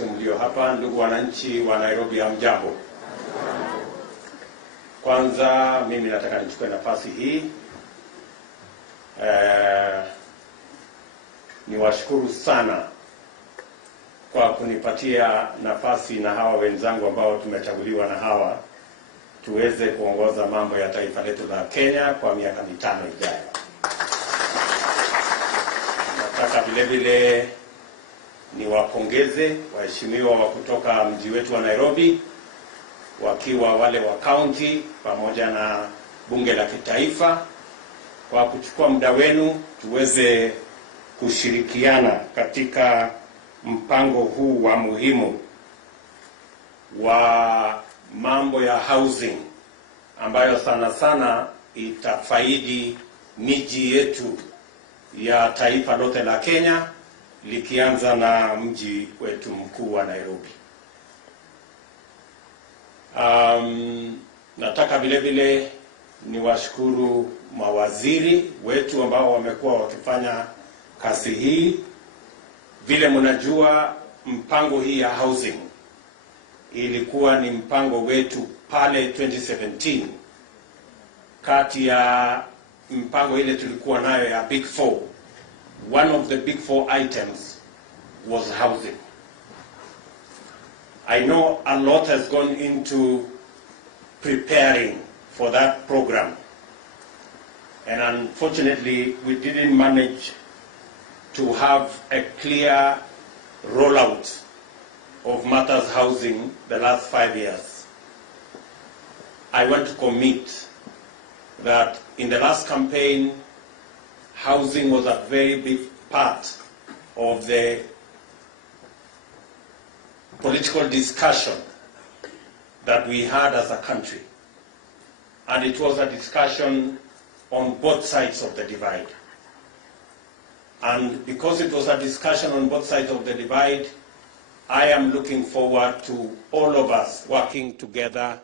wote mlio hapa, ndugu wananchi wa Nairobi, hamjambo. Kwanza mimi nataka nichukue nafasi hii niwashukuru sana kwa kunipatia nafasi na hawa wenzangu ambao tumechaguliwa na hawa tuweze kuongoza mambo ya taifa letu la Kenya kwa miaka 5 ijayo. Nataka vile vile niwapongeze waheshimiwa wa kutoka mji wetu wa Nairobi, wakiwa wale wa county pamoja na bunge la kitaifa, kwa kuchukua muda wenu tuweze kushirikiana katika mpango huu wa muhimu wa mambo ya housing ambayo sana sana itafaidi miji yetu ya taifa lote la Kenya, likianza na mji wetu mkuu wa Nairobi. Nataka vile vile niwashukuru mawaziri wetu ambao wamekuwa wakifanya kazi hii. Vile mnajua, mpango hii ya housing ilikuwa ni mpango wetu pale 2017. Kati ya mpango ile tulikuwa nayo ya Big Four, one of the Big Four items was housing. I know a lot has gone into preparing for that program, and unfortunately we didn't manage to have a clear rollout of matters housing the last 5 years. I want to commit that in the last campaign, housing was a very big part of the political discussion that we had as a country. And it was a discussion on both sides of the divide. And because it was a discussion on both sides of the divide, I am looking forward to all of us working together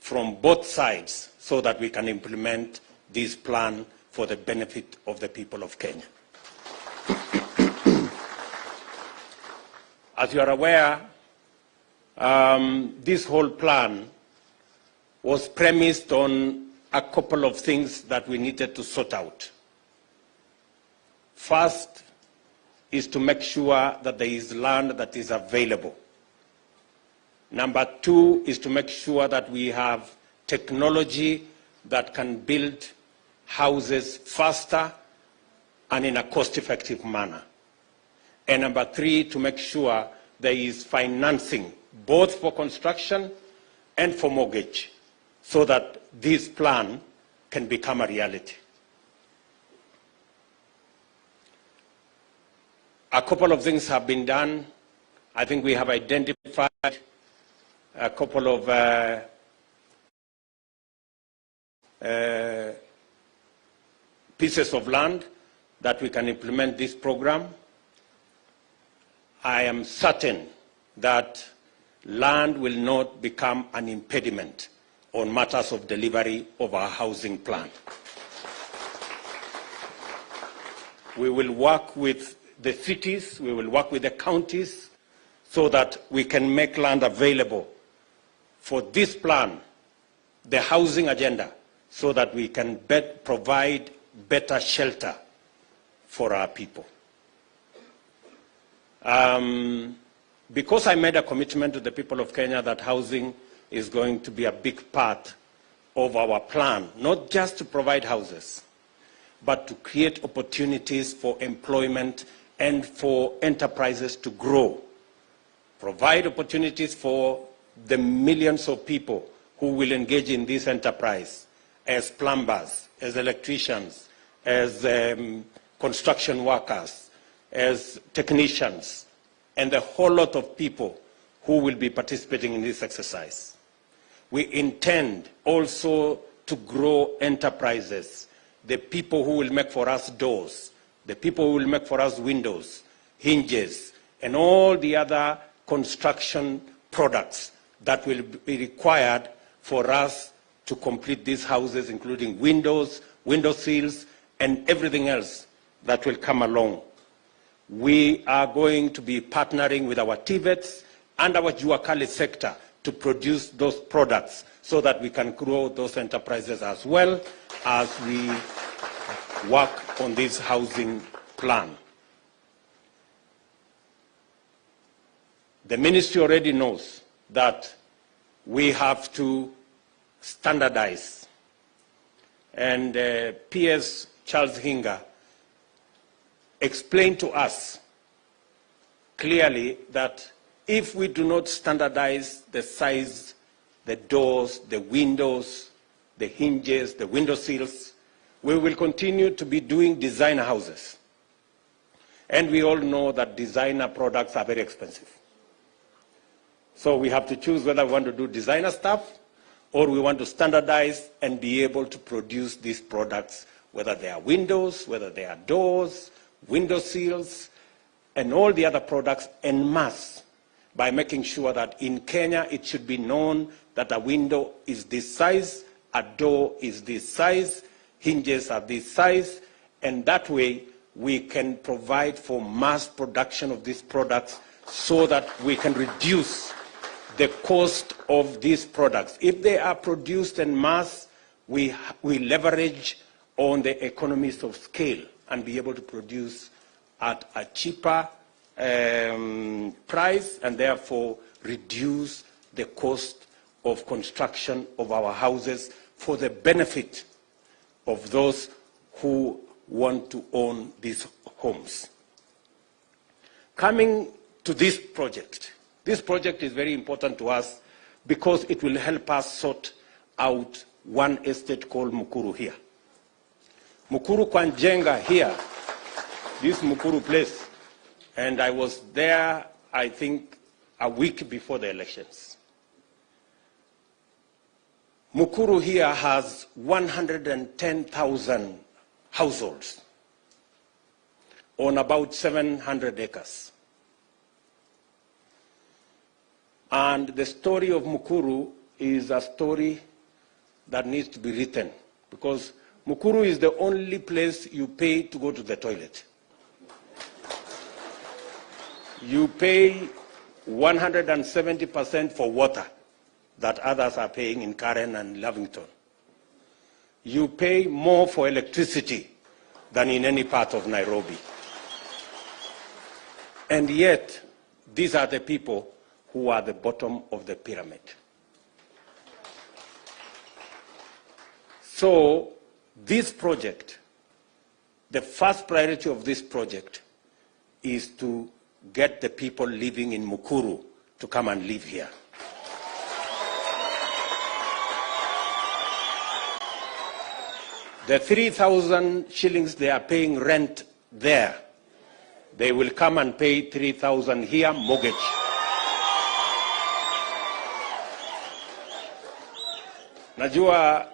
from both sides so that we can implement this plan for the benefit of the people of Kenya. As you are aware, this whole plan was premised on a couple of things that we needed to sort out. First is to make sure that there is land that is available. Number 2 is to make sure that we have technology that can build houses faster and in a cost-effective manner. And number 3, to make sure there is financing, both for construction and for mortgage, so that this plan can become a reality. A couple of things have been done. I think we have identified a couple of pieces of land that we can implement this program. I am certain that land will not become an impediment on matters of delivery of our housing plan. We will work with the cities, we will work with the counties so that we can make land available for this plan, the housing agenda, so that we can provide better shelter for our people. Because I made a commitment to the people of Kenya that housing is going to be a big part of our plan, not just to provide houses, but to create opportunities for employment and for enterprises to grow, provide opportunities for the millions of people who will engage in this enterprise as plumbers, as electricians, as construction workers, as technicians, and a whole lot of people who will be participating in this exercise. We intend also to grow enterprises, the people who will make for us doors, the people who will make for us windows, hinges, and all the other construction products that will be required for us to complete these houses, including windows, window sills, and everything else that will come along. we are going to be partnering with our TVETs and our Juakali sector to produce those products so that we can grow those enterprises as well as we work on this housing plan. The ministry already knows that we have to standardize. And PS Charles Hinga explained to us clearly that if we do not standardize the size, the doors, the windows, the hinges, the window sills, we will continue to be doing designer houses. And we all know that designer products are very expensive. So we have to choose whether we want to do designer stuff or we want to standardize and be able to produce these products, whether they are windows, whether they are doors, window sills, and all the other products en masse, by making sure that in Kenya it should be known that a window is this size, a door is this size, hinges are this size, and that way we can provide for mass production of these products so that we can reduce the cost of these products. If they are produced en masse, we leverage on the economies of scale and be able to produce at a cheaper price and therefore reduce the cost of construction of our houses for the benefit of those who want to own these homes. Coming to this project is very important to us because it will help us sort out one estate called Mukuru here. Mukuru Kwanjenga here, this Mukuru place, and I was there, I think, a week before the elections. Mukuru here has 110,000 households on about 700 acres. And the story of Mukuru is a story that needs to be written because Mukuru is the only place you pay to go to the toilet. You pay 170% for water that others are paying in Karen and Lavington. You pay more for electricity than in any part of Nairobi. And yet, these are the people who are the bottom of the pyramid. So, this project, the first priority of this project is to get the people living in Mukuru to come and live here. The 3,000 shillings they are paying rent there, they will come and pay 3,000 here mortgage. Najua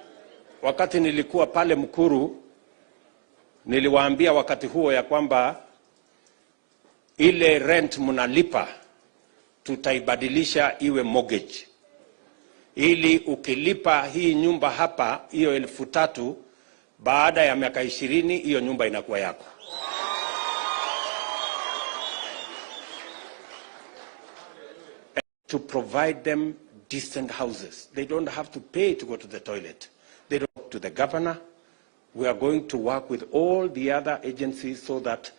wakati nilikuwa pale Mukuru, niliwaambia wakati huo ya kwamba ile rent mnalipa tutaibadilisha iwe mortgage. Ili ukilipa hii nyumba hapa, hiyo 3,000, baada ya miaka 20, hiyo nyumba inakuwa yako. To provide them decent houses. They don't have to pay to go to the toilet. They don't go to the governor. We are going to work with all the other agencies so that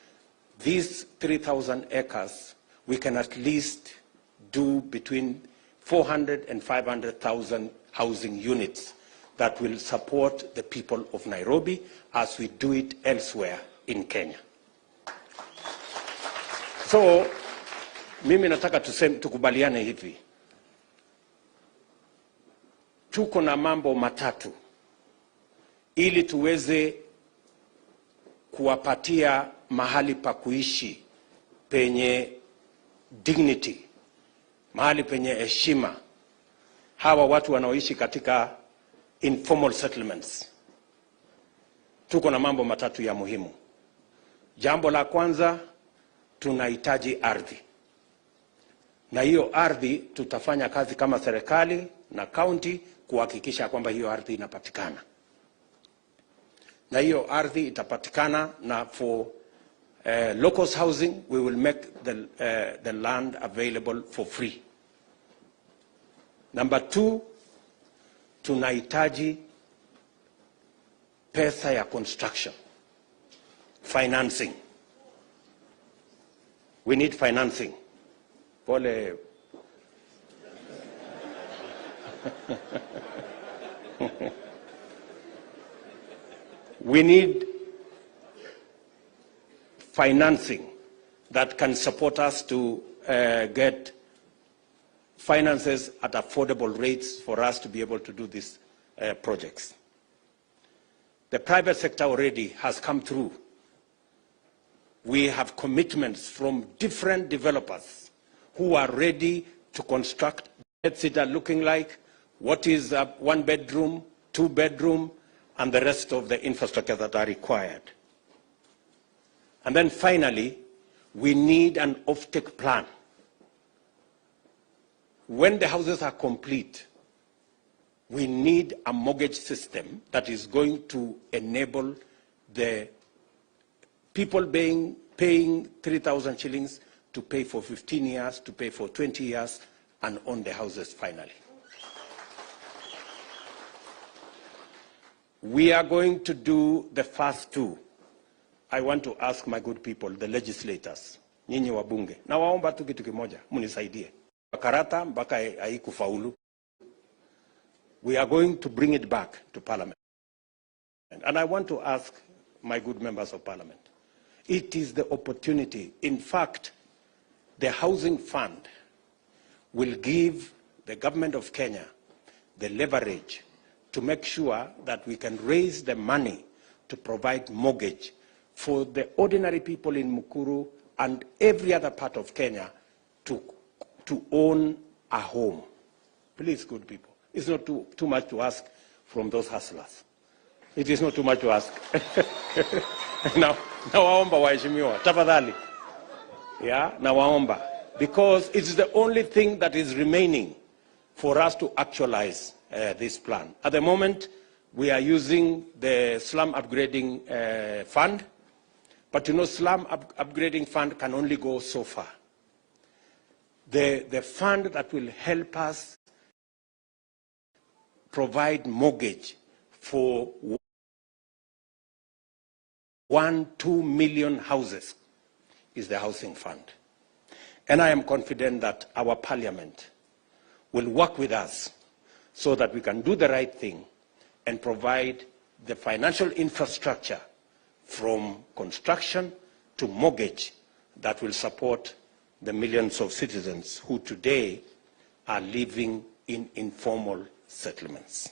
these 3,000 acres, we can at least do between 400 and 500,000 housing units that will support the people of Nairobi as we do it elsewhere in Kenya. So, mimi nataka tukubaliane hivi. Tuko na mambo matatu ili tuweze kuwapatia mahali pa kuishi penye dignity, mahali penye heshima hawa watu wanaoishi katika informal settlements. Tuko na mambo matatu ya muhimu. Jambo la kwanza, tunahitaji ardhi. Na hiyo ardhi tutafanya kazi kama serikali na county kuhakikisha kwamba hiyo ardhi inapatikana. Na hiyo ardhi itapatikana na for locals housing, we will make the land available for free. Number two, tunahitaji pesa ya construction, financing. We need financing. Pole. We need financing that can support us to get finances at affordable rates for us to be able to do these projects. The private sector already has come through. We have commitments from different developers who are ready to construct beds that are looking like, what is a 1-bedroom, 2-bedroom, and the rest of the infrastructure that are required. And then finally, we need an offtake plan. When the houses are complete, we need a mortgage system that is going to enable the people paying 3,000 shillings to pay for 15 years, to pay for 20 years, and own the houses finally. We are going to do the first two. I want to ask my good people, the legislators, nyinyi wabunge, na waomba tu kitu kimoja, munisaidie. Karata mpaka haikufaulu. We are going to bring it back to Parliament. And I want to ask my good members of Parliament, it is the opportunity. In fact, the Housing Fund will give the government of Kenya the leverage to make sure that we can raise the money to provide mortgage for the ordinary people in Mukuru and every other part of Kenya to own a home. Please, good people, it's not too much to ask from those hustlers. It is not too much to ask. Now waomba waheshimiwa, tafadhali. Yeah, na waomba. Because it's the only thing that is remaining for us to actualize this plan. At the moment, we are using the slum upgrading fund, but you know, slum upgrading fund can only go so far. The fund that will help us provide mortgage for 1-2 million houses is the Housing Fund. And I am confident that our Parliament will work with us so that we can do the right thing and provide the financial infrastructure from construction to mortgage that will support the millions of citizens who today are living in informal settlements.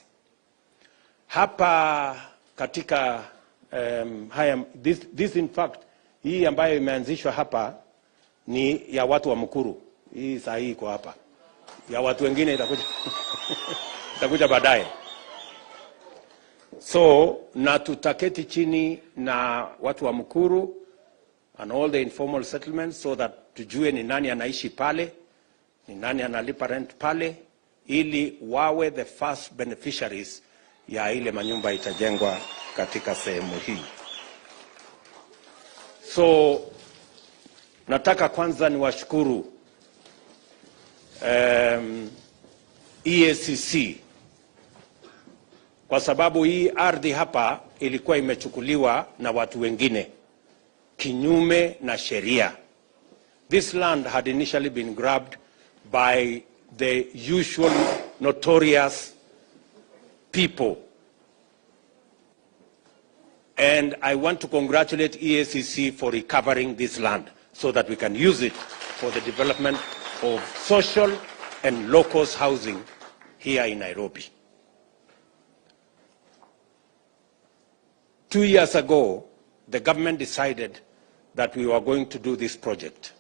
Hapa katika this in fact, hii ambayo imeanzishwa hapa ni ya watu wa Mukuru. Hii sahihi iko hapa. Ya watu wengine itakuja baadaye. So, na tutaketi chini na watu wa Mukuru and all the informal settlements so that tujue ni nani anaishi pale, ni nani analipa rent pale, ili wawe the first beneficiaries ya ile manyumba itajengwa katika sehemu hii. So, nataka kwanza niwashukuru EACC kwa sababu hii ardhi hapa ilikuwa imechukuliwa na watu wengine kinyume na sheria. This land had initially been grabbed by the usual notorious people. And I want to congratulate EACC for recovering this land so that we can use it for the development of social and local housing here in Nairobi. 2 years ago, the government decided that we were going to do this project.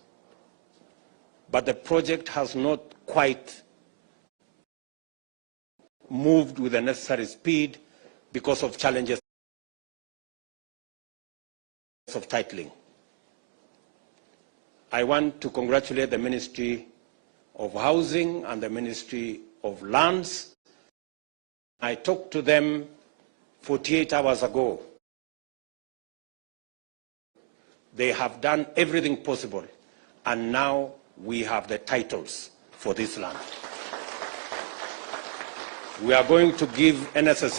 But the project has not quite moved with the necessary speed because of challenges of titling. I want to congratulate the Ministry of Housing and the Ministry of Lands. I talked to them 48 hours ago They have done everything possible, and now we have the titles for this land. We are going to give NSSF